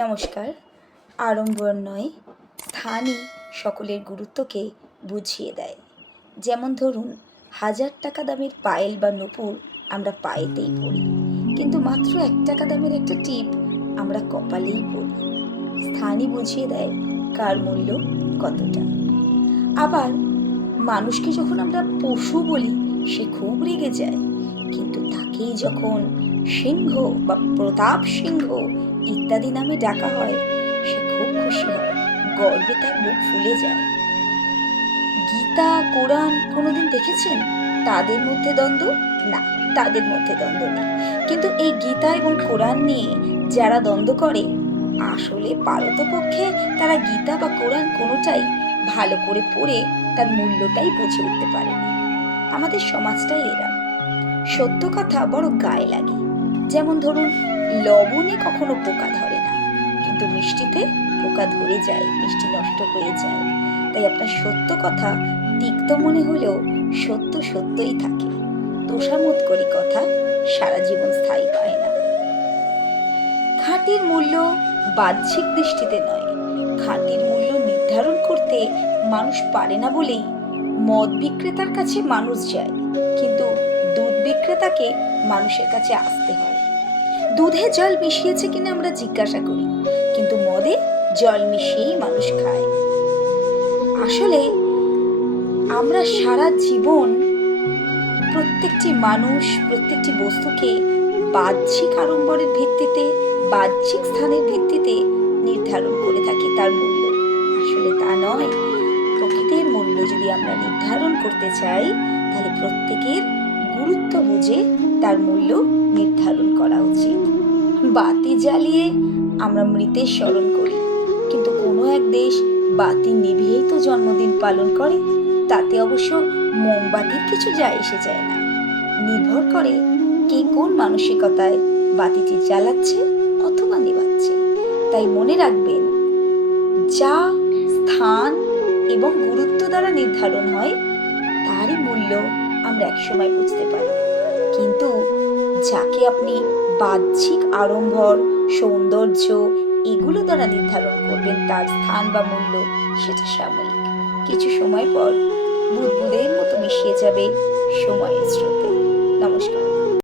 নমস্কার। আড়ম্বর নয়, স্থানই সকলের গুরুত্বকে বুঝিয়ে দেয়। যেমন ধরুন, ১,০০০ টাকা দামের পায়েল বা নূপুর আমরা পায়েতেই পরি, কিন্তু মাত্র ১ টাকা দামের একটা টিপ আমরা কপালেই পরি। স্থানই বুঝিয়ে দেয় কার মূল্য কতটা। আবার মানুষকে যখন আমরা পশু বলি, সে খুব রেগে যায়, কিন্তু তাকেই যখন সিংহ বা প্রতাপ সিংহ ইত্যাদি নামে ডাকা হয়, সে খুব খুশি হয়, গর্বে তার বুক ফুলে যায়। গীতা, কোরআন কোনোদিন দেখেছেন তাদের মধ্যে দ্বন্দ্ব? না, তাদের মধ্যে দ্বন্দ্ব নেই। কিন্তু এই গীতা এবং কোরআন নিয়ে যারা দ্বন্দ্ব করে, আসলে পারতপক্ষে তারা গীতা বা কোরআন কোনোটাই ভালো করে পড়ে তার মূল্যটাই বুঝে উঠতে পারেনি। আমাদের সমাজটাই এরা। সত্য কথা বড় গায়ে লাগে। যেমন ধরুন, লবণে কখনো পোকা ধরে না, কিন্তু মিষ্টিতে পোকা ধরে যায়, মিষ্টি নষ্ট হয়ে যায়। তাই আপনার সত্য কথা তিক্ত মনে হলেও সত্য সত্যই থাকে। তোষামোদ করি কথা সারা জীবন স্থায়ী হয় না। খাঁটির মূল্য বাহ্যিক দৃষ্টিতে নয়, খাঁটির মূল্য নির্ধারণ করতে মানুষ পারে না বলেই মদ বিক্রেতার কাছে মানুষ যায়, কিন্তু দুধ বিক্রেতাকে মানুষের কাছে আসতে হয়। দুধে জল মিশিয়েছে কিনা আমরা জিজ্ঞাসা করি, কিন্তু মদে জল মিশিয়েই মানুষ খায়। আসলে আমরা সারা জীবন প্রত্যেকটি মানুষ, প্রত্যেকটি বস্তুকে বাহ্যিক আড়ম্বরের ভিত্তিতে, বাহ্যিক স্থানের ভিত্তিতে নির্ধারণ করে থাকি তার মূল্য। আসলে তা নয়। প্রকৃতির মূল্য যদি আমরা নির্ধারণ করতে চাই, তাহলে প্রত্যেকের গুরুত্ব বুঝে তার মূল্য নির্ধারণ করা উচিত। বাতি জ্বালিয়ে আমরা মৃতের স্মরণ করি, কিন্তু কোনো এক দেশ বাতি নিভিয়েই তো জন্মদিন পালন করে। তাতে অবশ্য মোমবাতির কিছু যায় এসে যায় না। নির্ভর করে কে কোন মানসিকতায় বাতিটি জ্বালাচ্ছে অথবা নেভাচ্ছে। তাই মনে রাখবেন, যা স্থান এবং গুরুত্ব দ্বারা নির্ধারণ হয়, তারই মূল্য আমরা একসময় বুঝতে পারি। কিন্তু যাকে আপনি বাহ্যিক আড়ম্বর, সৌন্দর্য এগুলো দ্বারা নির্ধারণ করবেন তার স্থান বা মূল্য, সেটা সাময়িক। কিছু সময় পর বুদবুদের মতো মিশিয়ে যাবে সময়ের স্রোতে। নমস্কার।